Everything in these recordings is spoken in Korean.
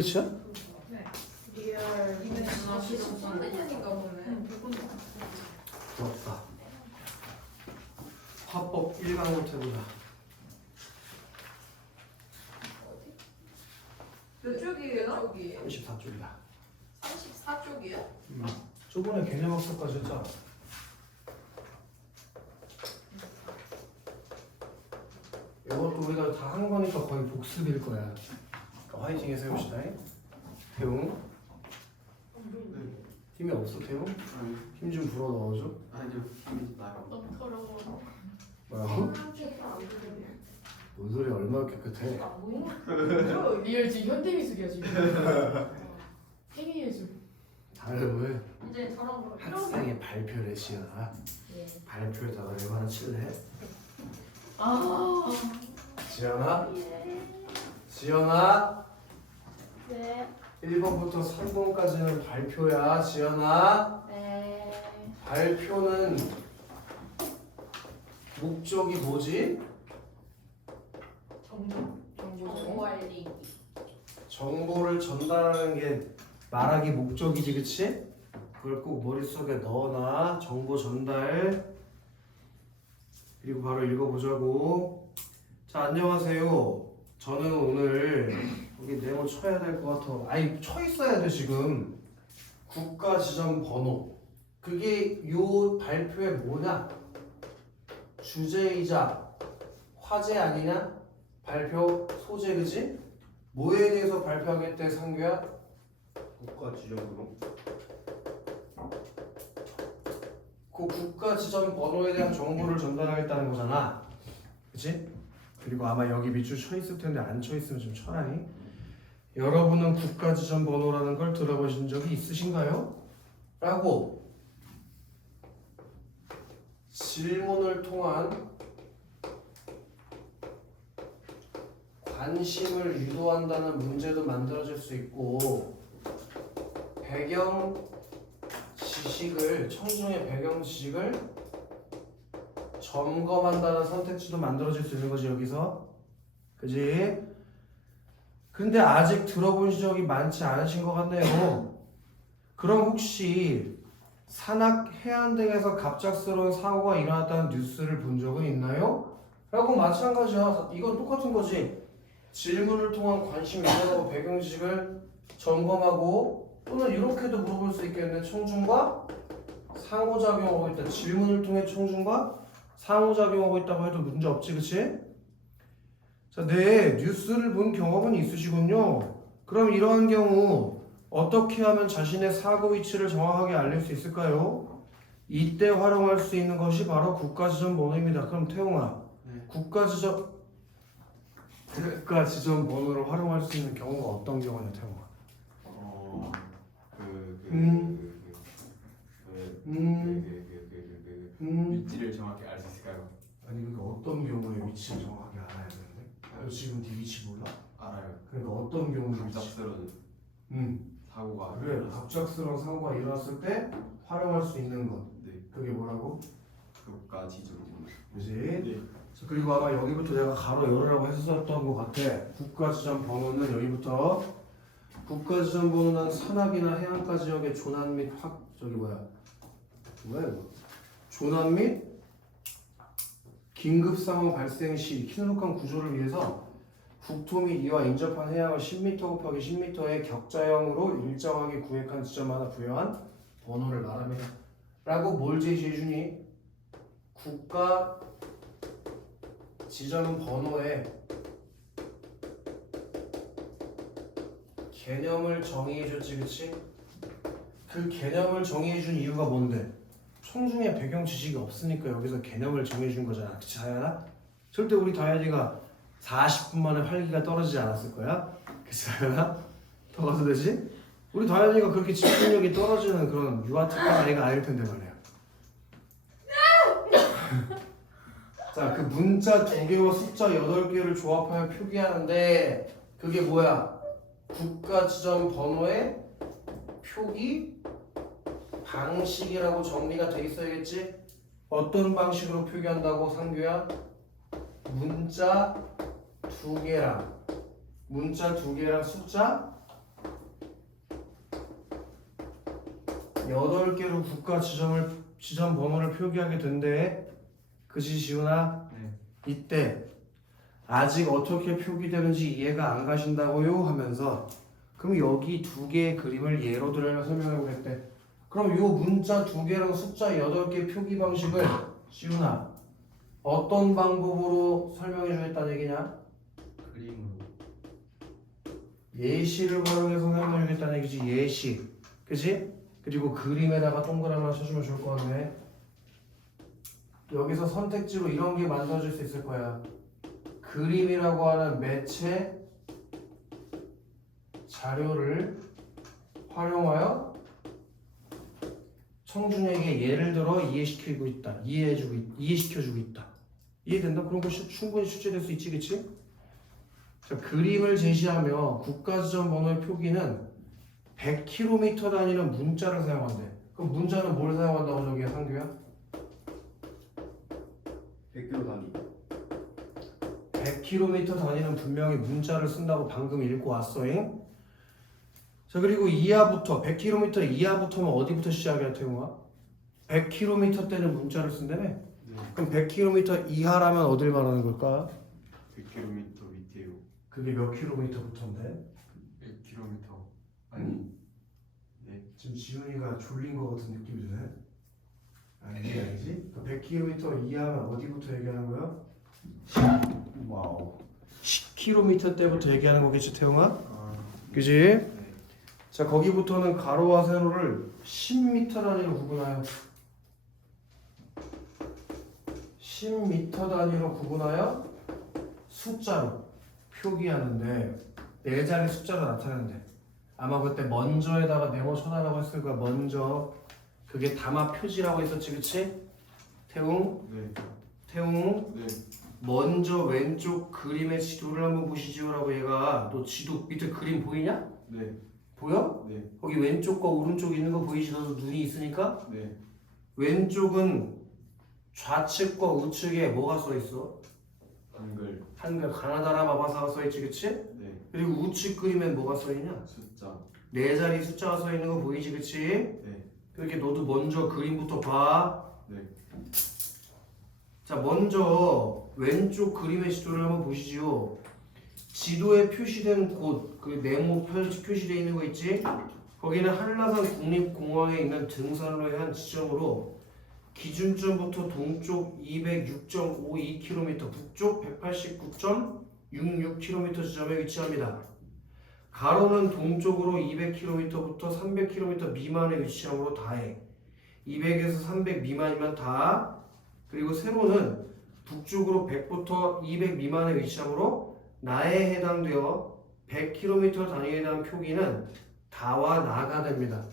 그렇죠? 네. 리얼 이벤트 선배님인가 보네. 부럽다. 화법 1강부터 해보자. 몇 쪽이에요? 쪽이 34쪽이야. 34쪽이요? 저번에 개념학습까지 했잖아. 이것도 우리가 다 한 거니까 거의 복습일 거야. 그러니까 화이팅해서 해봅시다. 태용. 힘이 없어 태용? 힘 좀 불어 넣어줘. 아니요, 힘이 나요. 너무 더러워. 뭐라고? 뭔 소리 얼마나 깨끗해. 리얼 지금 현대미술이야 지금. 행위예술. 다음은 이제 저런 거 학생의 발표를 지어라. 예. 발표에다가 이거 하나 칠래? 아. 지연아? 예. 지연아? 네. 1번부터 3번까지는 발표야. 지연아? 네. 발표는 목적이 뭐지? 정보 알리기. 정보를 전달하는 게 말하기 목적이지, 그치? 그걸 꼭 머릿속에 넣어놔. 정보 전달. 그리고 바로 읽어보자고. 자, 안녕하세요. 저는 오늘 여기 네모 쳐야 될 것 같아. 아니, 쳐 있어야 돼 지금. 국가 지정 번호. 그게 요 발표의 뭐냐? 주제이자 화제 아니냐? 발표 소재, 그지? 뭐에 대해서 발표하겠대, 상규야? 국가 지정으로. 그 국가 지정 번호에 대한 정보를 전달하겠다는 거잖아. 그치? 그리고 아마 여기 밑줄 쳐 있을 텐데 안 쳐 있으면 좀 쳐라니. 여러분은 국가 지정 번호라는 걸 들어보신 적이 있으신가요? 라고 질문을 통한 관심을 유도한다는 문제도 만들어질 수 있고, 배경 지식을, 청중의 배경 지식을 점검한다는 선택지도 만들어질 수 있는 거지 여기서. 그지? 근데 아직 들어본 적이 많지 않으신 것 같네요. 그럼 혹시 산악 해안 등에서 갑작스러운 사고가 일어났다는 뉴스를 본 적은 있나요? 라고 마찬가지야. 이건 똑같은 거지. 질문을 통한 관심 유도하고 배경 지식을 점검하고, 또는 이렇게도 물어볼 수 있겠네. 청중과 상호작용하고 있다. 질문을 통해 청중과 상호작용하고 있다고 해도 문제 없지, 그치? 자, 네, 뉴스를 본 경험은 있으시군요. 그럼 이러한 경우 어떻게 하면 자신의 사고 위치를 정확하게 알릴 수 있을까요? 이때 활용할 수 있는 것이 바로 국가지정 번호입니다. 그럼 태용아, 네. 국가지정 번호를 활용할 수 있는 경우가 어떤 경우냐, 태용아? 위치를 정확히 알 수 있을까요? 아니, 그러니까 어떤 경우에 위치를 정확하게 알아야 되는데? 너 지금 네 위치 몰라? 알아요. 그러니까 어떤 경우에 위치? 갑작스러운 사고가. 그래, 갑작스러운 사고가 일어났을 때 활용할 수 있는 것. 네. 그게 뭐라고? 국가 지정. 그지? 네. 자, 그리고 아마 여기부터 내가 가로 열으라고 했었던 것 같아. 국가지정 번호는 여기부터 국가지정 번호는 산악이나 해안가 지역의 조난 및 뭐야 이거? 조난 및 긴급 상황 발생 시 긴급한 구조를 위해서 국토 및 이와 인접한 해양을 10m 곱하기 10m의 격자형으로 일정하게 구획한 지점마다 부여한 번호를 말합니다. 라고 뭘 제시해주니? 국가 지정 번호에 개념을 정의해줬지, 그치? 그 개념을 정의해준 이유가 뭔데? 청중의 배경 지식이 없으니까 여기서 개념을 정해준 거잖아, 그치 다현아? 절대 우리 다현이가 40분 만에 활기가 떨어지지 않았을 거야, 그치 다현아? 더 가도 되지? 우리 다현이가 그렇게 집중력이 떨어지는 그런 유아특강 아이가 아닐 텐데 말이야. 자, 그 문자 2개와 숫자 8개를 조합하여 표기하는데 그게 뭐야? 국가 지정 번호의 표기 방식이라고 정리가 돼 있어야겠지? 어떤 방식으로 표기한다고, 상규야? 문자 2개랑 숫자 8개로 국가 지점 번호를 표기하게 된대. 그지 지훈아? 네. 이때 아직 어떻게 표기되는지 이해가 안 가신다고요? 하면서 그럼 여기 두 개의 그림을 예로 들어 설명해 보겠대. 그럼 요 문자 두 개랑 숫자 8개 표기 방식을 지훈아 어떤 방법으로 설명해 주겠다는 얘기냐? 그림으로. 예시를 활용해서 설명해 주겠다는 얘기지. 예시. 그지? 그리고 그림에다가 동그라미 하나 쳐주면 좋을 것 같네. 여기서 선택지로 이런 게 만들어질 수 있을 거야. 그림이라고 하는 매체 자료를 활용하여 청준에게 예를 들어 이해시켜주고 있다. 이해된다? 그런 거 충분히 출제될 수 있지, 그치? 자, 그림을 제시하며 국가지점 번호의 표기는 100km 단위는 문자를 사용한대. 그럼 문자는 뭘 사용한다고 저기야, 상규야? 100km 단위. 100km 단위는 분명히 문자를 쓴다고 방금 읽고 왔어잉. 자, 그리고 이하부터 100km 이하부터면 어디부터 시작이야, 태웅아? 100km 때는 문자를 쓴다며? 네. 그럼 100km 이하라면 어딜 말하는 걸까? 100km 밑에요. 그게 몇 킬로미터부터인데? 100km. 아니. 네. 지금 지훈이가 졸린 것 같은 느낌이 드네? 아니지, 아니지? 100km 이하면 어디부터 얘기하는 거야? 와우. 10km 때부터 얘기하는 거겠지, 태웅아? 아. 그지? 네. 자, 거기부터는 가로와 세로를 10m 단위로 구분하여 10m 단위로 구분하여 숫자로 표기하는데 네 자리 숫자로 나타내는데 아마 그때 먼저에다가 네모 쳐달라고 했을 거야. 먼저 그게 담화 표지라고 했었지, 그치? 태웅? 네. 태웅? 네. 먼저 왼쪽 그림의 지도를 한번 보시지요 라고 얘가 너 지도 밑에 그림 보이냐? 네. 보여? 네. 거기 왼쪽과 오른쪽 있는 거 보이지? 너도 눈이 있으니까 네. 왼쪽은 좌측과 우측에 뭐가 써 있어? 한글. 한글 가나다라 마바사가 써 있지, 그치? 네. 그리고 우측 그림엔 뭐가 써 있냐? 숫자. 네 자리 숫자가 써 있는 거 보이지, 그치? 네. 그렇게 너도 먼저 그림부터 봐. 네. 자, 먼저 왼쪽 그림의 지도를 한번 보시지요. 지도에 표시된 곳, 그 네모 표시되어 있는 거 있지? 거기는 한라산 국립공원에 있는 등산로의 한 지점으로 기준점부터 동쪽 206.52km, 북쪽 189.66km 지점에 위치합니다. 가로는 동쪽으로 200km부터 300km 미만의 위치함으로 다해. 200에서 300 미만이면 다. 그리고 세로는 북쪽으로 100부터 200 미만의 위치함으로 나에 해당되어 100km 단위에 대한 표기는 다와 나가 됩니다.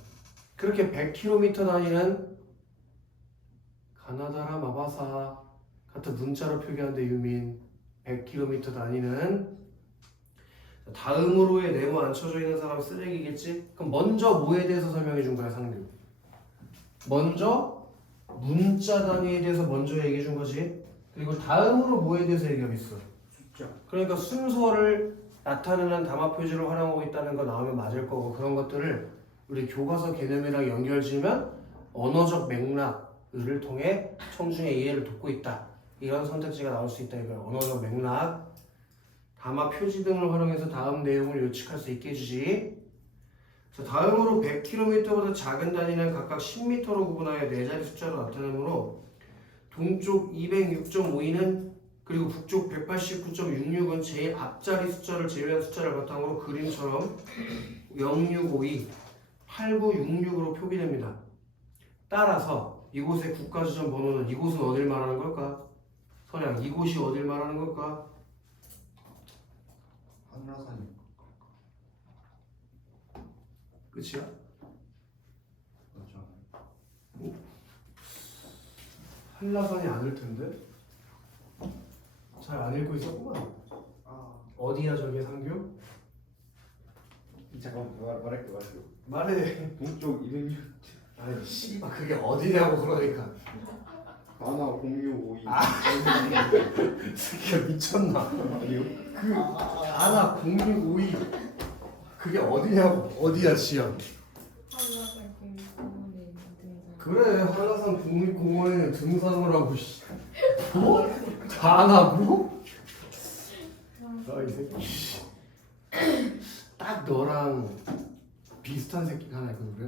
그렇게 100km 단위는 가나다라 마바사 같은 문자로 표기하는데 유민 100km 단위는 다음으로의 네모 안 쳐져 있는 사람 쓰레기겠지? 그럼 먼저 뭐에 대해서 설명해 준 거야, 상규? 먼저 문자 단위에 대해서 먼저 얘기해 준 거지. 그리고 다음으로 뭐에 대해서 얘기하겠어? 숫자. 그러니까 순서를 나타내는 담화 표지를 활용하고 있다는 거 나오면 맞을 거고 그런 것들을 우리 교과서 개념이랑 연결지으면 언어적 맥락을 통해 청중의 이해를 돕고 있다. 이런 선택지가 나올 수 있다 이거야. 언어적 맥락, 담화 표지 등을 활용해서 다음 내용을 요측할 수 있게 해주지. 자, 다음으로 100km보다 작은 단위는 각각 10m로 구분하여 네 자리 숫자로 나타내므로 동쪽 206.52는 그리고 북쪽 189.66은 제일 앞자리 숫자를 제외한 숫자를 바탕으로 그림처럼 0652, 8966으로 표기됩니다. 따라서 이곳의 국가지점 번호는 이곳은 어딜 말하는 걸까? 선양, 이곳이 어딜 말하는 걸까? 한라산이. 끝이야? 맞죠. 한라산이 아닐 텐데? 잘 안 읽고 있었구만. 아. 어디야 저게 상규? 잠깐 말할게. 말해. 동쪽 206. 아니 씨발 그게 어디냐고 그러니까. 하나 0652. 진짜 미쳤나? 아니요. 그 하나 0652 그게 어디냐고. 어디야 지연? 한라산 국립공원에 그래 한라산 국립공원에 등산을 하고 씨. 뭐? 다 안 하고? 아이 새끼 딱 너랑 비슷한 새끼가 하나 있거든요.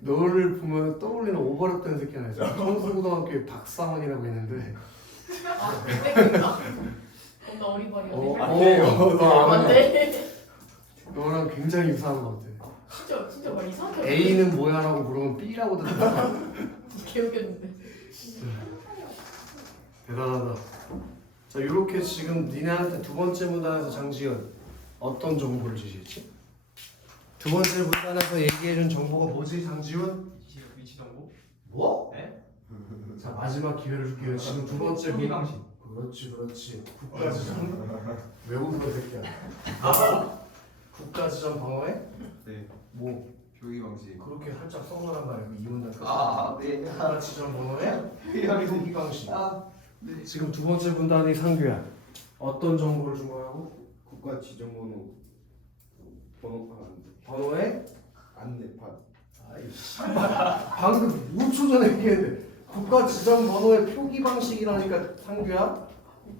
너를 보면 떠올리는 오버랩된 새끼 하나 있어. 청수고등학교에 박상원이라고 있는데 아 그때인가? 나 어리버리였네. 너 안 해. 안돼. 너랑 굉장히 유사한 것 같아. 진짜 막 이상하게. A는 뭐야라고 물으면 B라고 대답해. 개웃겼는데. 대단하다. 자, 이렇게 지금 니네한테 두 번째 문단에서 장지현 어떤 정보를 제시했지? 두 번째 문단에서 얘기해준 정보가 뭐지, 장지훈? 위치 정보? 뭐? 네? 자, 마지막 기회를 줄게요. 지금 두 번째 표기 방식. 그렇지. 국가지정 외국어 새끼야. 국가지정 방어에 네. 뭐 표기 방식. 그렇게 살짝 써놓으란 말이야. 이 문단까지. 네. 국가지정 방어에 표기 방식. 표기 방식. 네. 지금 두 번째 문단이 상규야. 어떤 정보를 준 거라고? 국가 지정번호 번호판 번호에 안내판. 아이씨. 방금 5초 전에 얘기했는데 국가 지정 번호의 표기 방식이라니까 상규야?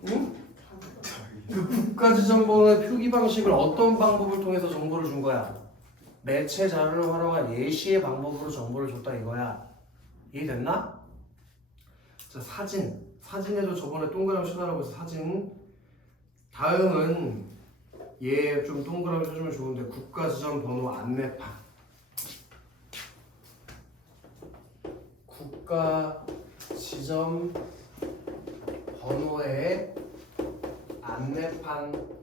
응? 그 국가 지정 번호의 표기 방식을 어떤 방법을 통해서 정보를 준 거야? 매체 자료를 활용한 예시의 방법으로 정보를 줬다 이거야. 이해됐나? 자, 사진에도 저번에 동그라미 쳐달라고 해서 사진. 다음은 얘 좀 동그라미 쳐주면 좋은데 국가 지정 번호 안내판. 국가 지정 번호의 안내판.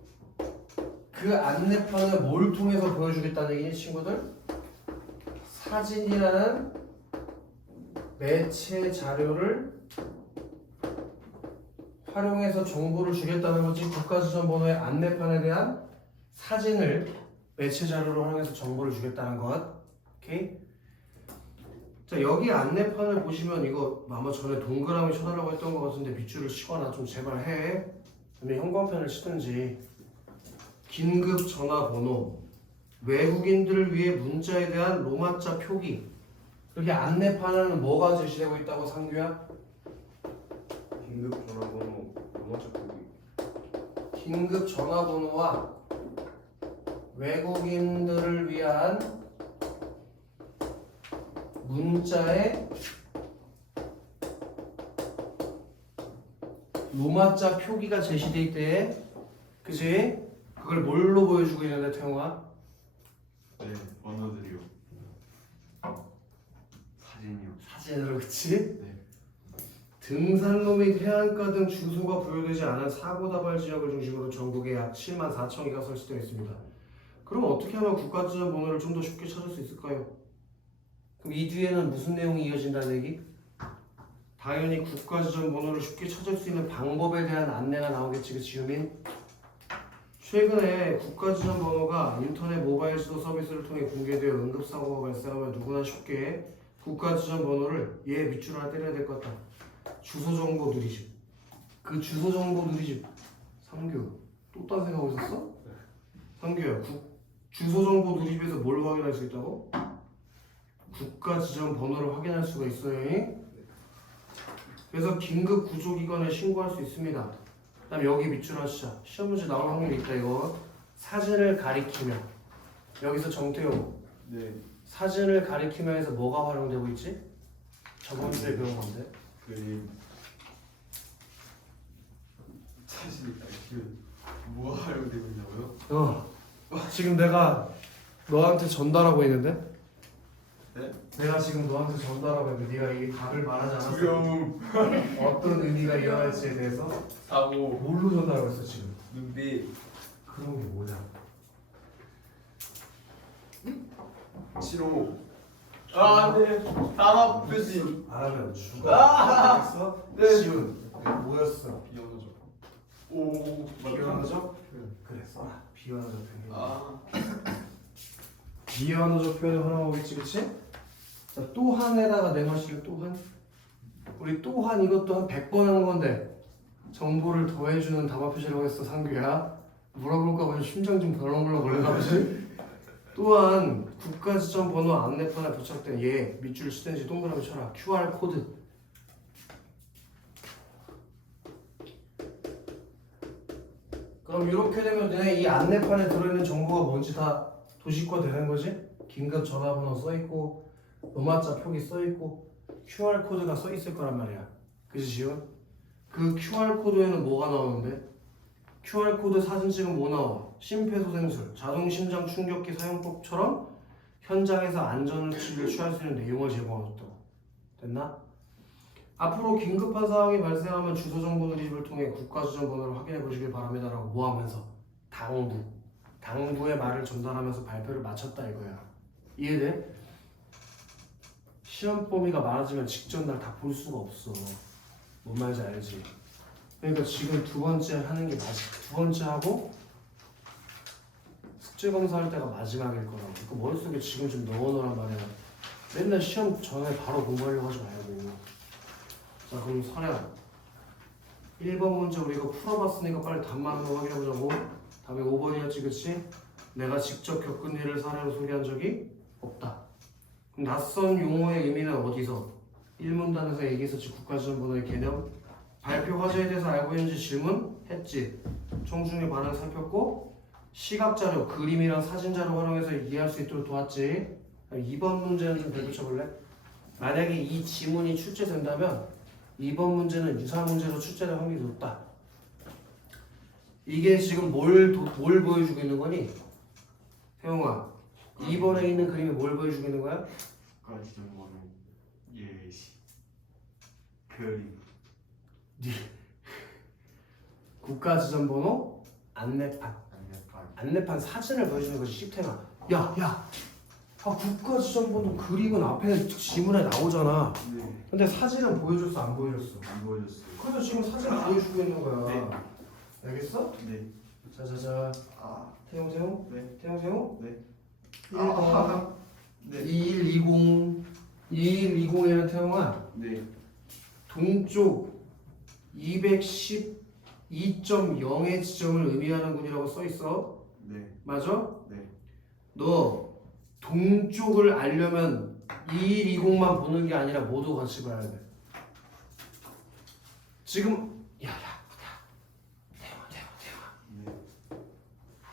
그 안내판을 뭘 통해서 보여주겠다는 얘기니 친구들? 사진이라는 매체 자료를 활용해서 정보를 주겠다는 거지. 국가지정번호의 안내판에 대한 사진을 매체 자료로 활용해서 정보를 주겠다는 것. 오케이? 자, 여기 안내판을 보시면 이거 아마 전에 동그라미 쳐달라고 했던 것 같은데 밑줄을 치거나 좀 제발 해. 아니면 형광펜을 치든지. 긴급 전화번호, 외국인들을 위해 문자에 대한 로마자 표기. 이렇게 안내판에는 뭐가 제시되고 있다고 상규야? 긴급 전화번호 번호차 표기. 긴급 전화번호와 외국인들을 위한 문자의 로마자 표기가 제시돼 있대. 그지? 그걸 뭘로 보여주고 있는데 태용아? 네. 번호들이요. 사진이요. 사진으로. 그치? 네. 등산로 및 해안가 등 주소가 부여되지 않은 사고다발 지역을 중심으로 전국에 약 7만 4천 개가 설치되어 있습니다. 그럼 어떻게 하면 국가지정 번호를 좀 더 쉽게 찾을 수 있을까요? 그럼 이 뒤에는 무슨 내용이 이어진다는 얘기? 당연히 국가지정 번호를 쉽게 찾을 수 있는 방법에 대한 안내가 나오겠지, 그치 유민? 최근에 국가지정 번호가 인터넷 모바일 지도 서비스를 통해 공개되어 응급사고가 발생하면 누구나 쉽게 국가지정 번호를 얘 밑줄 하나 때려야 될 것 같다. 주소정보 누리집. 그 주소정보 누리집. 상규 또 딴 생각하고 있었어? 상규야, 주소정보 누리집에서 뭘 확인할 수 있다고? 국가지정 번호를 확인할 수가 있어요. 그래서 긴급 구조기관에 신고할 수 있습니다. 그 다음에 여기 밑줄 하시자. 시험 문제 나올 확률이 있다 이거. 사진을 가리키며. 여기서 정태용 네. 사진을 가리키며 해서 뭐가 활용되고 있지? 저번 주에 배운 건데. 그림. 사실 뭐가 활용되고 있냐고요? 지금 내가 너한테 전달하고 있는데. 네? 내가 지금 너한테 전달하고 있는데 네가 이 답을 말하지 않았어. 두려움, 어떤 의미가 일어날지에 대해서 사고, 뭘로 전달하고 있어 지금? 눈빛, 그런 게 뭐냐? 치료. 네. 단어 표시. 알아면 죽어. 알겠어? 네. 지훈 뭐였어? 비언어적. 오. 비언어적? 그래 써라. 비언어적 표현. 비언어적 표현을 활용하고 있지, 그치? 자, 또한에다가 내 마시를 또한. 우리 또한 이것도 한 100번 하는 건데 정보를 더해주는 답화 표시라고 했어, 상규야. 물어볼까 보니 심장 좀 벌렁벌렁 걸려나 보지? 또한 국가지점 번호 안내판에 부착된 얘 밑줄 치든지 동그라미 쳐라. QR 코드. 그럼 이렇게 되면 내 이 안내판에 들어있는 정보가 뭔지 다 도식화 되는 거지? 긴급 전화번호 써있고 노마자 표기 써있고 QR 코드가 써있을 거란 말이야. 그치 지원? 그 QR 코드에는 뭐가 나오는데? QR 코드 사진 찍으면 뭐 나와? 심폐소생술, 자동 심장 충격기 사용법처럼 현장에서 안전치를 취할 수 있는 내용을 제공하셨다고. 됐나? 앞으로 긴급한 상황이 발생하면 주소 정보 누리집을 통해 국가주점 번호를 확인해 보시길 바랍니다라고 뭐 하면서? 당부의 말을 전달하면서 발표를 마쳤다 이거야. 이해돼? 시험 범위가 많아지면 직전 날 다 볼 수가 없어. 뭔 말인지 알지? 그러니까 지금 두 번째 하는 게 두 번째 하고 숙제 검사할 때가 마지막일 거라고. 그 머릿속에 지금 좀 넣어놓으란 말이야. 맨날 시험 전에 바로 공부하려고 하지 말고. 자 그럼 서량 1번 문제 우리가 풀어봤으니까 빨리 답만 한번 확인해보자고. 다음에 5번이었지 그치? 내가 직접 겪은 일을 사례로 소개한 적이 없다. 그럼 낯선 용어의 의미는 어디서? 1문단에서 얘기했었지. 국가지점번호의 개념. 발표 과제에 대해서 알고 있는지 질문했지. 청중의 반응을 살폈고 시각자료, 그림이랑 사진자료 활용해서 이해할 수 있도록 도왔지. 2번 문제는 좀 대붙여볼래? 만약에 이 지문이 출제된다면 2번 문제는 유사 문제로 출제될 확률이 높다. 이게 지금 뭘 보여주고 있는 거니? 태용아 2번에 있는 그림이 뭘 보여주고 있는 거야? 국가지점 번호 예시 그림 국가지점번호 안내판. 안내판 사진을 보여주는 거지. 시스템아. 야, 국가지점번호 그림은 앞에 지문에 나오잖아. 네. 근데 사진은 보여줬어 안 보여줬어? 안 보여줬어요. 그래서 지금 사진 보여주고 있는 거야. 네. 알겠어? 네. 자자자. 아. 태용. 네. 태용. 네. 1번. 네. 2120. 2120에는 태용아. 네. 동쪽 212.0의 지점을 의미하는 군이라고 써 있어. 네. 맞아? 네. 너 동쪽을 알려면 2120만 보는 게 아니라 모두 같이 봐야 돼. 지금 태용아. 네.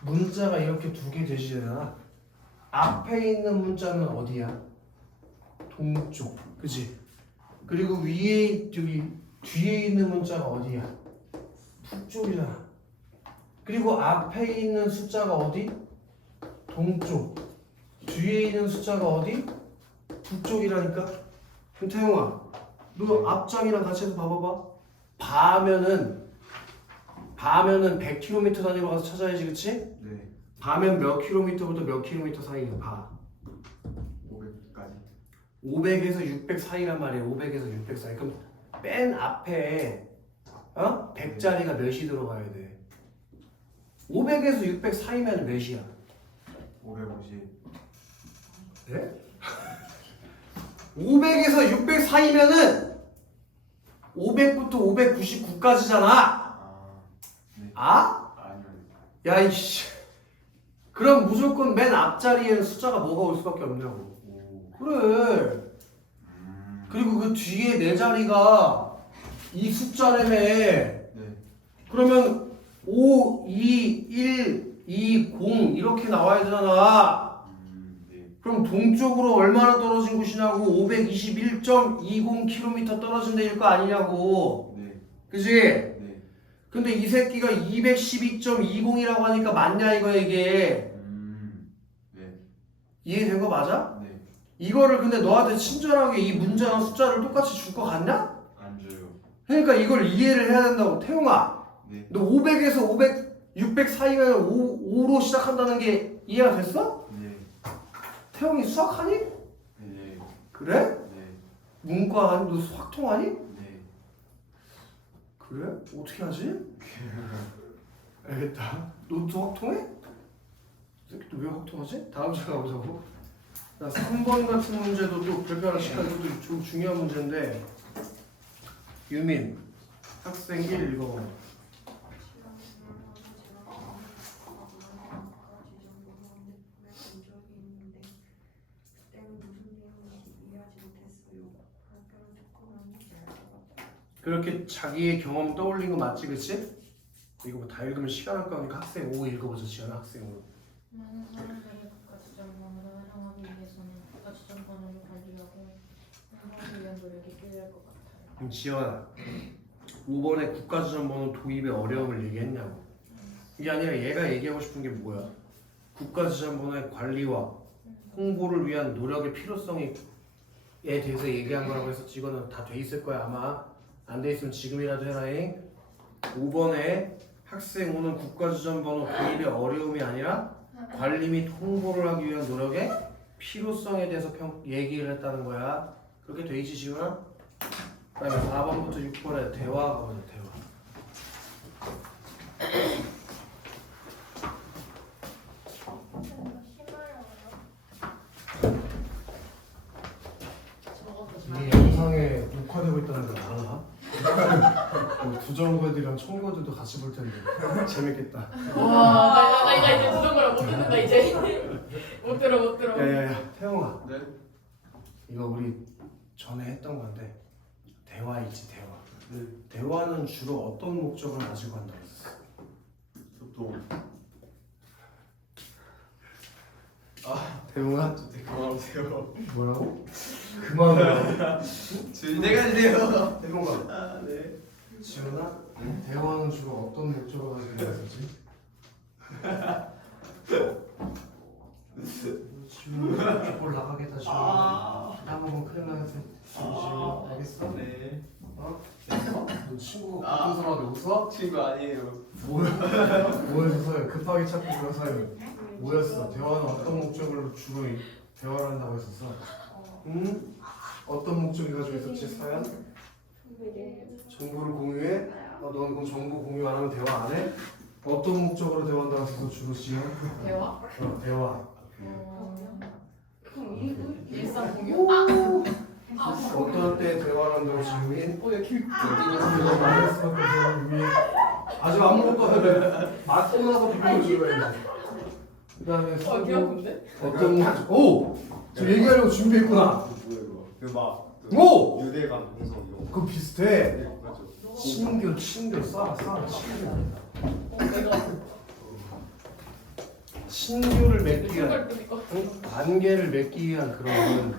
문자가 이렇게 두 개 되시잖아. 앞에 있는 문자는 어디야? 동쪽. 그치? 그리고 위에 저기 뒤에 있는 문자가 어디야? 북쪽이잖아. 그리고 앞에 있는 숫자가 어디? 동쪽. 뒤에 있는 숫자가 어디? 북쪽이라니까. 그럼 태용아, 너 앞장이랑 같이 해서 봐봐봐. 밤에는 100km 단위로 가서 찾아야지, 그치? 네. 밤엔 몇 킬로미터부터 몇 킬로미터 사이야? 봐. 500까지. 500에서 600 사이란 말이에요. 500에서 600 사이. 그럼 맨 앞에 100짜리가 몇이 들어가야 돼? 500에서 600 사이면 몇이야? 550. 네? 500에서 600 사이면은 500부터 599까지잖아. 아. 네. 아? 아니요. 야 이씨. 그럼 무조건 맨 앞자리에는 숫자가 뭐가 올 수밖에 없냐고. 오. 그래. 그리고 그 뒤에 네 자리가 이 숫자라며. 네. 그러면 5, 2, 1, 2, 0 이렇게 나와야 되잖아. 네. 그럼 동쪽으로 얼마나 떨어진 곳이냐고. 521.20km 떨어진 데일 거 아니냐고. 네. 그지? 네. 근데 이 새끼가 212.20이라고 하니까 맞냐 이거야 이게. 네. 이해된 거 맞아? 네. 이거를 근데 너한테 친절하게 이 문자랑 숫자를 똑같이 줄 거 같냐? 안 줘요. 그러니까 이걸 이해를 해야 된다고. 태용아, 네. 너 500에서 500, 600 사이면 5로 시작한다는 게 이해가 됐어? 네. 태용이 수학하니? 네. 그래? 네. 문과 아니? 너 수학 통하니? 네. 그래? 어떻게 하지? 알겠다. 너 수학 통해? 너 왜 수학 통하지? 다음 시간에 가보자고. 자, 3번 같은 문제도 또 발표하는 시간이 좀 중요한 문제인데 유민 학생 1 읽어봐. 그렇게 자기의 경험 떠올린 거 맞지, 그치? 이거 뭐 다 읽으면 시간 아까우니까 학생 5 읽어보자. 지연아 학생 5. 많은 사람들이 국가지정번호를 활용하기 위해서는 국가지정번호를 관리하고 홍보하기 위한 노력이 필요할 것 같아요. 그럼 지연아 5번에 국가지정번호 도입의 어려움을 얘기했냐고. 이게 아니라 얘가 얘기하고 싶은 게 뭐야? 국가지정번호의 관리와 홍보를 위한 노력의 필요성에 대해서 얘기한 거라고 해서 이거는 다 돼 있을 거야 아마. 안 돼 있으면 지금이라도 해라잉. 5번에 학생 5는 국가지정번호 도입의 어려움이 아니라 관리 및 홍보를 하기 위한 노력의 필요성에 대해서 얘기를 했다는 거야. 그렇게 돼 있지 지훈아? 그다음에 4번부터 6번에 대화가 보자. 대화. 이게 영상에 녹화되고 있다는 걸 알아? 부정고 애들이랑 청고들도 같이 볼 텐데 재밌겠다. 와, 나 이제 부정거라 못 듣는다 이제. 못 들어. 야야야 태영아, 네. 이거 우리 전에 했던 건데 대화이지 대화. 네. 대화는 주로 어떤 목적을 가지고 한다고 했어? 소통. 태영아 그만하세요. 뭐라고? 그만해. 내가 해주세요. 태영아 아 네. 지훈아 대화는 주로 어떤 목적을 가지고 했었지? 지훈 볼 나가겠다 지훈. 나가면 큰일 나겠어. 지훈 알겠어? 네. 어? 너 친구가 어떤 사람한테 웃어? 친구 아니에요. 뭐였어요? 급하게 찾고 들어서요. 뭐였어? 대화는 어떤 목적으로 주로 대화를 한다고 했었어? 응? 어떤 목적이 가지고 있었지 사연? 정보를 공유해? 넌 그럼 정보 공유 안 하면 대화 안 해? 어떤 목적으로 대화한다고 했었어 주로 지금? 대화? 대화. 일상 공유? 어떨 때 대화를 한다고 지금이? 여기 말할 수밖에 없어 위에. 아직 아무것도 안 해. 맞고 나서 비교를 줘야지. 그 다음에 귀 아픈데? 어떤 목적? 오! 저 얘기하려고 준비했구나. 뭐야 이거? 그막 오! 유대감 동성 이런 거. 그거 비슷해. 네, 맞죠. 친교 쏴 친교. 내가 친교를 맺기 위한 정말 뜨니까. 관계를 맺기 위한 그런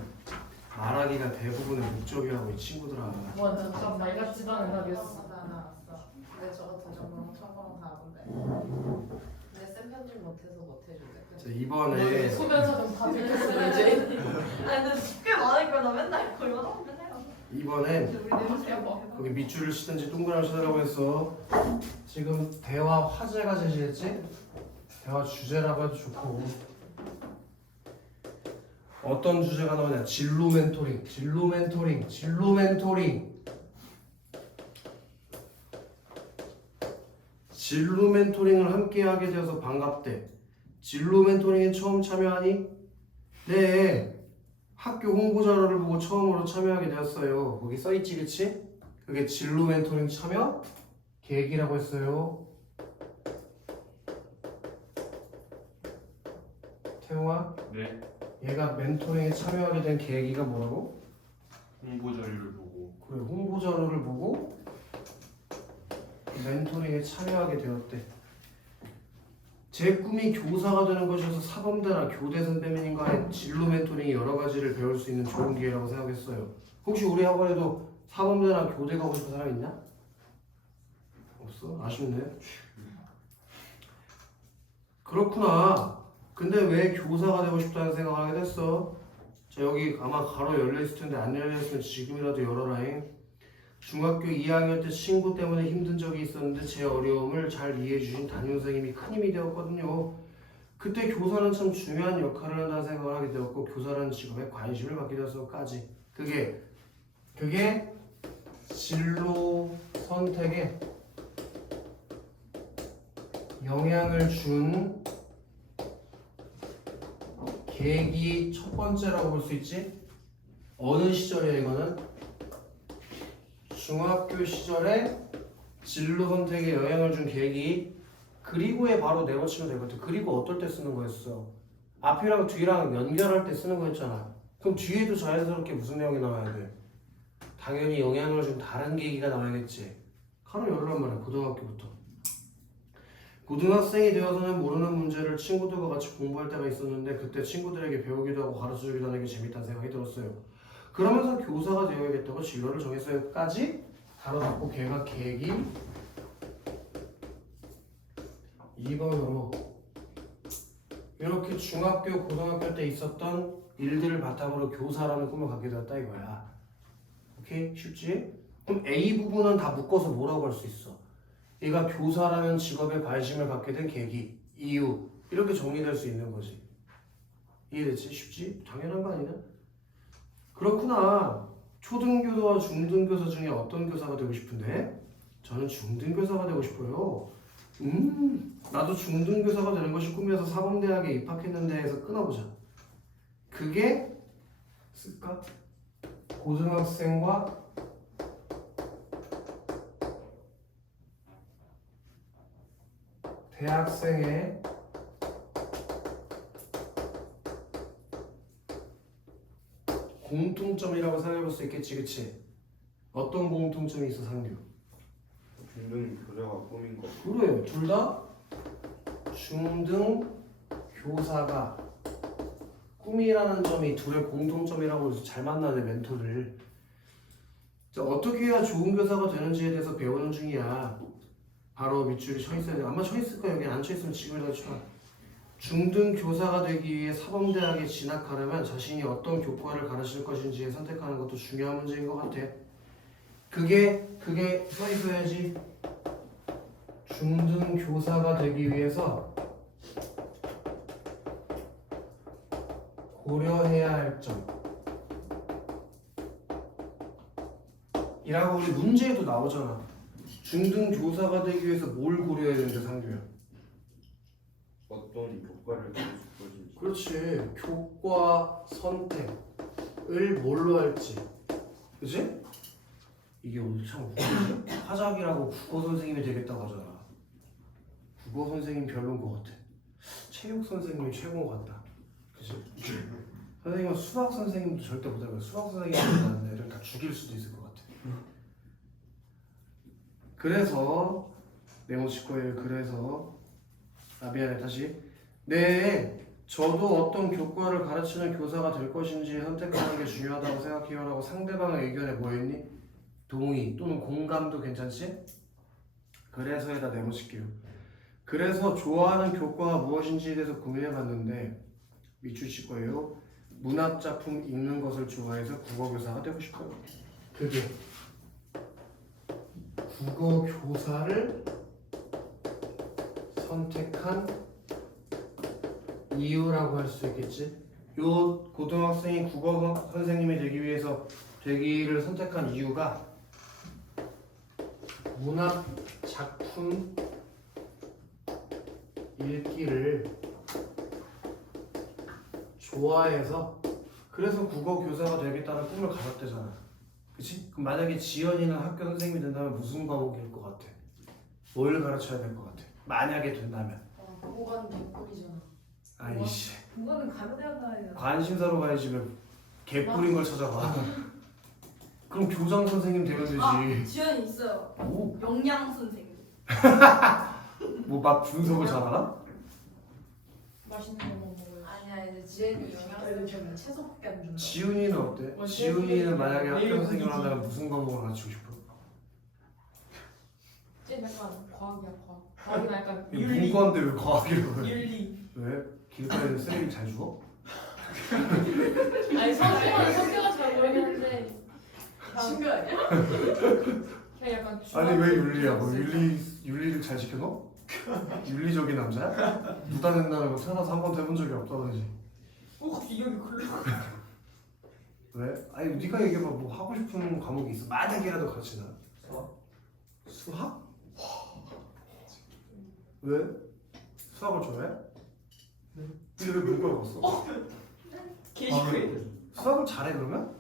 말하기가 대부분의 목적이라고 이 친구들아. 와 진짜 말 같지도 않은 답이었어. 근데 저거 부정거랑 청거랑 다 하던데. 근데 쌤 편집 못해서 못 해준대. 자 이번에 소변사정 다 들켰어 이제. 아니 근데 쉽게 많으니까 나 맨날 그거 하면 맨날 이번엔 우리 내보세요. 거기 밑줄을 치든지 동그라미 치라고 했어. 지금 대화 화제가 제시했지? 대화 주제라고 해도 좋고 어떤 주제가 나오냐? 진로 멘토링. 진로 멘토링을 함께 하게 되어서 반갑대. 진로 멘토링에 처음 참여하니? 네. 학교 홍보 자료를 보고 처음으로 참여하게 되었어요. 거기 써있지, 그치? 그게 진로 멘토링 참여 계획이라고 했어요. 태용아, 네. 얘가 멘토링에 참여하게 된 계기가 뭐라고? 홍보 자료를 보고. 그래, 홍보 자료를 보고 멘토링에 참여하게 되었대. 제 꿈이 교사가 되는 것이어서 사범대나 교대 선배님과의 진로 멘토링이 여러 가지를 배울 수 있는 좋은 기회라고 생각했어요. 혹시 우리 학원에도 사범대나 교대 가고 싶은 사람 있냐? 없어? 아쉽네. 그렇구나. 근데 왜 교사가 되고 싶다는 생각을 하게 됐어? 자 여기 아마 가로 열려있을 텐데 안 열려있으면 지금이라도 열어라잉. 중학교 2학년 때 친구 때문에 힘든 적이 있었는데 제 어려움을 잘 이해해주신 담임선생님이 큰 힘이 되었거든요. 그때 교사는 참 중요한 역할을 한다는 생각을 하게 되었고 교사라는 직업에 관심을 갖게 되어서까지 그게 진로 선택에 영향을 준 계기 첫 번째라고 볼 수 있지? 어느 시절이야 이거는? 중학교 시절에 진로 선택에 영향을 준 계기 그리고에 바로 내놓치면 될 것 같아. 그리고 어떨 때 쓰는 거였어? 앞이랑 뒤랑 연결할 때 쓰는 거였잖아. 그럼 뒤에도 자연스럽게 무슨 내용이 나와야 돼? 당연히 영향을 준 다른 계기가 나와야겠지. 하루 열으란 말이야. 고등학교부터. 고등학생이 되어서는 모르는 문제를 친구들과 같이 공부할 때가 있었는데 그때 친구들에게 배우기도 하고 가르쳐주기도 하는 게 재밌다는 생각이 들었어요. 그러면서 교사가 되어야겠다고 진로를 정했어요까지 다뤄놓고 걔가 계기 2번으로 이렇게 중학교, 고등학교 때 있었던 일들을 바탕으로 교사라는 꿈을 갖게 되었다 이거야. 오케이? 쉽지? 그럼 A 부분은 다 묶어서 뭐라고 할 수 있어? 얘가 교사라는 직업에 관심을 갖게 된 계기, 이유 이렇게 정리될 수 있는 거지. 이해됐지? 쉽지? 당연한 거 아니냐? 그렇구나. 초등교사와 중등교사 중에 어떤 교사가 되고 싶은데? 저는 중등교사가 되고 싶어요. 나도 중등교사가 되는 것이 꿈이어서 사범대학에 입학했는데 해서 끊어보자. 그게 쓸까? 고등학생과 대학생의 공통점이라고 생각해볼 수 있겠지, 그치? 어떤 공통점이 있어, 상규? 중등 교사가 꿈인 거. 그래, 둘 다 중등 교사가 꿈이라는 점이 둘의 공통점이라고 해서 잘 만나네, 멘토를. 자, 어떻게 해야 좋은 교사가 되는지에 대해서 배우는 중이야. 바로 밑줄이 쳐 있어야 돼. 아마 쳐 있을 거야. 여기 안 쳐 있으면 지금이라도 쳐. 중등 교사가 되기 위해 사범대학에 진학하려면 자신이 어떤 교과를 가르칠 것인지 선택하는 것도 중요한 문제인 것 같아. 그게 써 있어야지. 중등 교사가 되기 위해서 고려해야 할 점. 이라고 우리 문제에도 나오잖아. 중등 교사가 되기 위해서 뭘 고려해야 되는데, 상규야? 어떤 교과를 가르칠 것인지. 그렇지. 교과 선택을 뭘로 할지. 그치? 이게 오늘 참 웃기지? 화작이라고 국어 선생님이 되겠다고 하잖아. 국어 선생님 별로인 것 같아. 체육 선생님이 최고인 것 같다. 그치? 선생님은 수학 선생님도 절대 못하고 수학 선생님보다는 애들 다 죽일 수도 있을 것 같아. 그래서 네모 칠 거예요. 그래서 미안해 다시. 네, 저도 어떤 교과를 가르치는 교사가 될 것인지 선택하는 게 중요하다고 생각해요라고 상대방의 의견에 뭐 했니? 동의 또는 공감도 괜찮지? 그래서에다 네모 칠게요. 그래서 좋아하는 교과가 무엇인지에 대해서 고민해봤는데 밑줄 칠 거예요. 문학작품 읽는 것을 좋아해서 국어교사가 되고 싶어요. 그게 국어교사를 선택한 이유라고 할 수 있겠지. 요 고등학생이 국어 선생님이 되기 위해서 되기를 선택한 이유가 문학 작품 읽기를 좋아해서 그래서 국어 교사가 되겠다는 꿈을 가졌대잖아. 그치? 그럼 만약에 지연이는 학교 선생님이 된다면 무슨 과목일 것 같아? 뭘 가르쳐야 될 것 같아? 만약에 된다면. 그거는 개꿀이잖아. 아이씨. 그거는 가로대학 가야 돼. 관심사로 가야지 왜 개뿔인 걸 찾아봐. 그럼 교장 선생님 되면 되지. 지연이 있어요. 오, 영양 선생님. 뭐 막 분석을 잘하나? 맛있는 거 먹어요. 아니야 이제 지혜는 영양학을 좀 채소밖에 안 준다. 지훈이는 어때? 지훈이는 만약에 학교 선생님을 한다면 무슨 과목을 가르치고 싶어? 쟤 약간 과학이야 과학. 과학이나 약간 이게 문과인데 왜 과학이라고 해? 윤리. 왜? 길가에 쓰레기 잘 주워? 아니 성격은 잘 모르겠는데 친구 아니야? 그냥 약간 아니 왜 윤리야? 뭐 윤리를 잘 지켜놔? 윤리적인 남자야? 누다 낸다는 거 태어나서 한 번도 해본 적이 없다든지. 갑자기 여기 글러. 왜? 아니 네가 얘기해봐. 뭐 하고 싶은 과목이 있어? 만약이라도 가르치나? 수학? 왜? 수학을 좋아해? 근데 왜 문과를 갔어? 게시글. 수학을 잘해 그러면?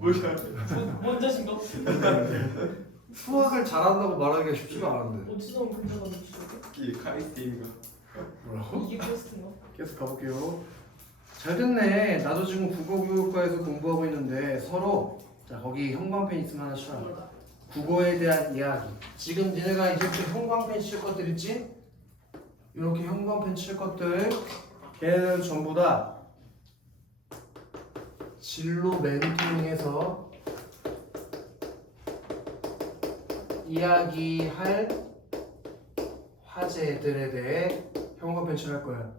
뭔 자신감? 수학을 잘한다고 말하기가 쉽지가 않은데. 어디서 온 근처가 미치죠? 이 카리스티인가? 뭐라고? 이게 퀘스트인가? 계속 가볼게요. 잘 됐네. 나도 지금 국어교육과에서 공부하고 있는데 서로 자 거기 형광펜 있으면 하나 쳐. 몰라. 국어에 대한 이야기. 지금 니네가 이제부터 형광펜 칠 것들 있지? 이렇게 형광펜 칠 것들 걔네는 전부 다 진로 멘토링에서 이야기할 화제들에 대해 형광펜 칠할 거야.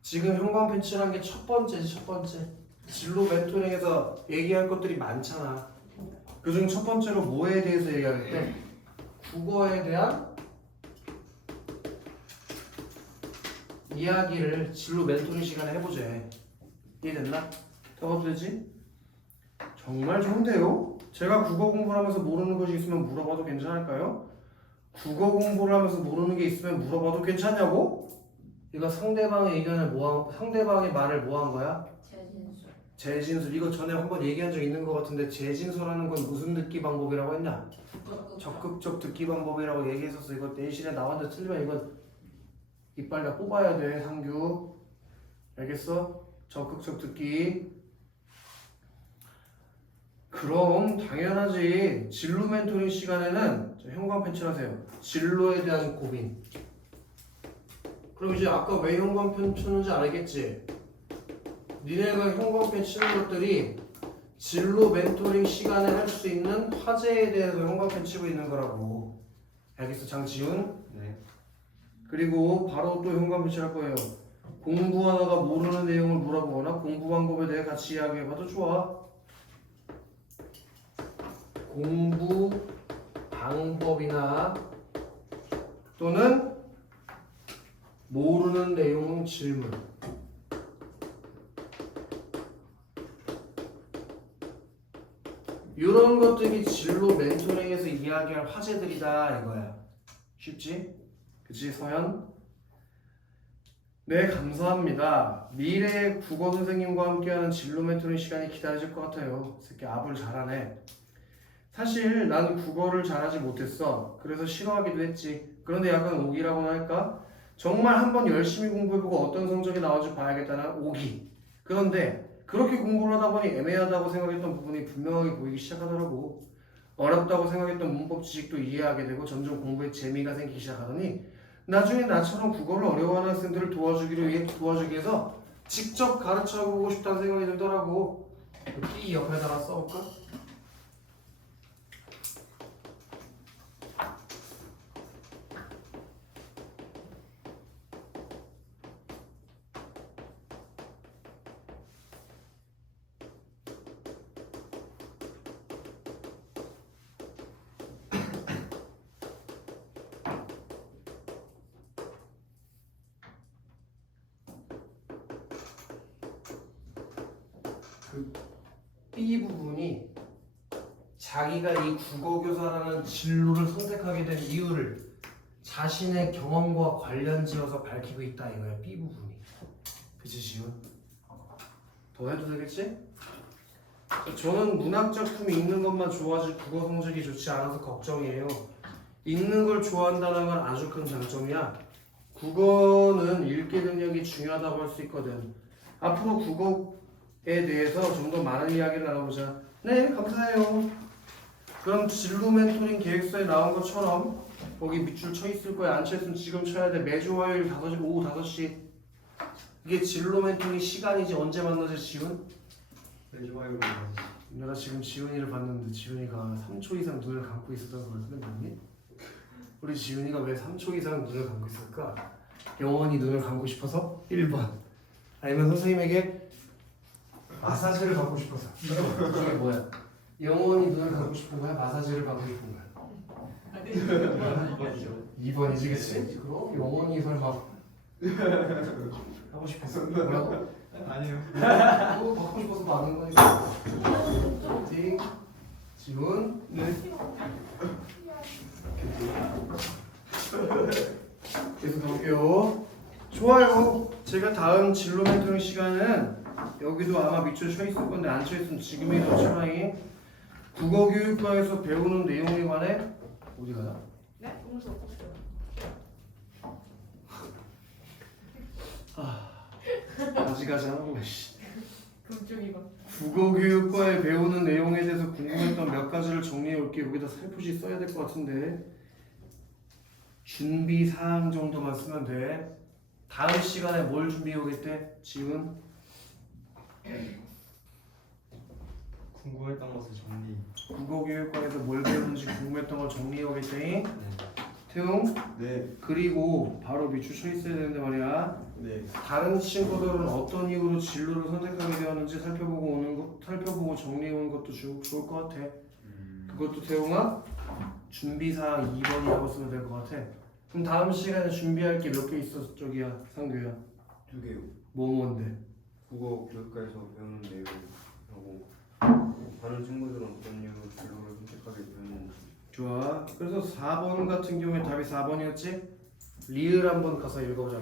지금 형광펜 칠한 게 첫 번째지, 첫 번째. 진로 멘토링에서 얘기할 것들이 많잖아. 그중 첫 번째로 뭐에 대해서 얘기하겠대? 국어에 대한 이야기를 진로 멘토링 시간에 해보재. 이해됐나? 더가도 되지? 정말 좋은데요? 제가 국어 공부를 하면서 모르는 것이 있으면 물어봐도 괜찮을까요? 국어 공부를 하면서 모르는 게 있으면 물어봐도 괜찮냐고? 이거 상대방의 의견을 상대방의 말을 뭐 한 거야? 재진술. 재진술. 이거 전에 한번 얘기한 적 있는 것 같은데 재진술하는 건 무슨 듣기 방법이라고 했냐? 적극적 듣기 방법이라고 얘기했었어. 이거 내신에 나왔는데 틀리면 이건 이빨 다 뽑아야 돼. 상규 알겠어? 적극적 듣기. 그럼 당연하지. 진로 멘토링 시간에는 형광펜 칠하세요. 진로에 대한 고민. 그럼 이제 아까 왜 형광펜 쳤는지 알겠지? 니네가 형광펜 치는 것들이 진로 멘토링 시간에 할 수 있는 화제에 대해서 형광펜 치고 있는 거라고. 알겠어 장지훈? 네. 그리고 바로 또 형광펜 칠할 거예요. 공부하다가 모르는 내용을 물어보거나 공부 방법에 대해 같이 이야기해봐도 좋아. 공부 방법이나 또는 모르는 내용 질문. 이런 것들이 진로 멘토링에서 이야기할 화제들이다 이거야. 쉽지? 그치 서현? 네 감사합니다. 미래의 국어 선생님과 함께하는 진로 멘토링 시간이 기다려질 것 같아요. 새끼 압을 잘하네. 사실 난 국어를 잘하지 못했어. 그래서 싫어하기도 했지. 그런데 약간 오기라고나 할까? 정말 한번 열심히 공부해보고 어떤 성적이 나올지 봐야겠다는 오기. 그런데 그렇게 공부를 하다 보니 애매하다고 생각했던 부분이 분명하게 보이기 시작하더라고. 어렵다고 생각했던 문법 지식도 이해하게 되고 점점 공부에 재미가 생기기 시작하더니 나중에 나처럼 국어를 어려워하는 학생들을 도와주기 위해서 직접 가르쳐보고 싶다는 생각이 들더라고. 이 옆에다가 써볼까? 그 B 부분이 자기가 이 국어교사라는 진로를 선택하게 된 이유를 자신의 경험과 관련지어서 밝히고 있다 이거야. B 부분이. 그치 지훈? 더 해도 되겠지? 저는 문학 작품이 읽는 것만 좋아하지 국어 성적이 좋지 않아서 걱정이에요. 읽는 걸 좋아한다는 건 아주 큰 장점이야. 국어는 읽기 능력이 중요하다고 할 수 있거든. 앞으로 국어에 대해서 좀 더 많은 이야기를 나눠보자. 네, 감사해요. 그럼 진로 멘토링 계획서에 나온 것처럼 거기 밑줄 쳐 있을 거야. 안 쳐있으면 지금 쳐야 돼. 매주 화요일 5시, 오후 5시. 이게 진로 멘토링 시간이지. 언제 만나지 지훈? 매주 화요일에 가서. 내가 지금 지훈이를 봤는데 지훈이가 3초 이상 눈을 감고 있었던 걸 근데 맞니? 우리 지훈이가 왜 3초 이상 눈을 감고 있을까? 영원히 눈을 감고 싶어서? 1번 아니면 선생님에게 마사지를 받고 싶어서. 이게 뭐야? 영원히 눈을 감고 싶은 거야? 마사지를 받고 싶은 거야? 2번이지 그치? 그럼 영원히 설마 하고 싶었어? 뭐라고? 아니요. 또 받고 싶어서 받는 거니까. 띵 지훈 네. 계속 가볼게요. 좋아요. 제가 다음 진로 멘토링 시간은 여기도 아마 밑줄 쳐 있을 건데 안 쳐 있으면 지금이라도 차라리 국어 교육과에서 배우는 내용에 관해 어디 가나? 네? 오늘 없었어요. 가지가지 하는 거야 씨. 금쪽이가. 국어교육과에 배우는 내용에 대해서 궁금했던 몇 가지를 정리해 올게. 여기다 살포시 써야 될 것 같은데 준비 사항 정도만 쓰면 돼. 다음 시간에 뭘 준비해 오겠대? 지훈? 궁금했던 것을 정리. 국어교육과에서 뭘 배우는지 궁금했던 걸 정리해 오겠대. 네. 태용? 네. 그리고 바로 밑줄 쳐 있어야 되는데 말이야. 네. 다른 친구들은 어떤 이유로 진로를 선택하게 되었는지 살펴보고 정리해 오는 것도 좋을 것 같아. 그것도 태용아 준비사항 2번이라고 쓰면 될 것 같아. 그럼 다음 시간에 준비할 게 몇 개 있어? 저기야 상규야. 2개요. 뭔데? 국어 교육과에서 배우는 내용하고 다른 친구들은 어떤 이유로 진로를 선택하게 되었는지. 좋아. 그래서 4번 같은 경우에 답이 4번이었지? 리을 한번 가서 읽어보자.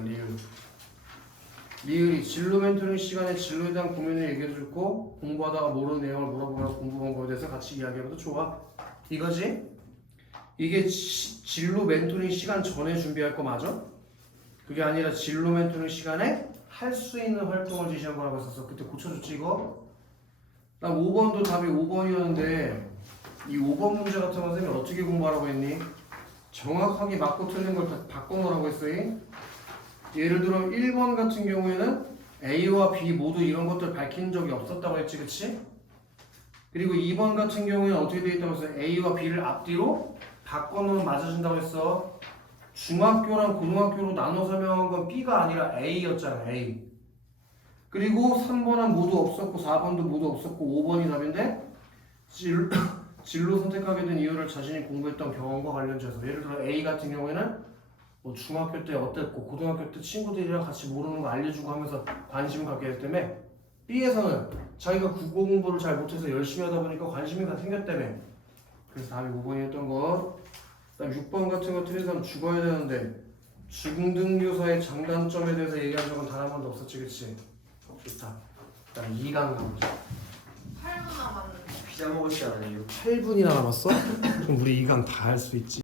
리을이 진로 멘토링 시간에 진로에 대한 고민을 얘기해줄 거, 공부하다가 모르는 내용을 물어보거나 공부 방법에 대해서 같이 이야기해도 좋아. 이거지? 이게 진로 멘토링 시간 전에 준비할 거 맞아? 그게 아니라 진로 멘토링 시간에 할 수 있는 활동을 지시한 거라고 했었어. 그때 고쳐줬지 이거? 난 5번도 답이 5번이었는데 이 5번 문제 같은 거 선생님이 어떻게 공부하라고 했니? 정확하게 맞고 틀린 걸 다 바꿔놓으라고 했어요. 예를 들어 1번 같은 경우에는 A와 B 모두 이런 것들 밝힌 적이 없었다고 했지, 그치? 그리고 2번 같은 경우에는 어떻게 되어 있다고 했어? A와 B를 앞뒤로 바꿔놓으면 맞아준다고 했어. 중학교랑 고등학교로 나눠 설명한 건 B가 아니라 A였잖아, A. 그리고 3번은 모두 없었고 4번도 모두 없었고 5번이 답인데 진로 선택하게 된 이유를 자신이 공부했던 경험과 관련돼서 예를 들어 A 같은 경우에는 뭐 중학교 때 어땠고 고등학교 때 친구들이랑 같이 모르는 거 알려주고 하면서 관심을 갖게 됐기 때문에 B에서는 자기가 국어 공부를 잘 못해서 열심히 하다 보니까 관심이 생겼다며. 그래서 답이 5번이었던 거. 그다음 6번 같은 거 틀린 사람 죽어야 되는데 중등교사의 장단점에 대해서 얘기한 적은 단 한 번도 없었지, 그치? 좋다. 그다음 2강 가보자. 8분 남았는데. 피자 먹을 때 아니에요? 8분이나 남았어? 그럼 우리 2강 다 할 수 있지.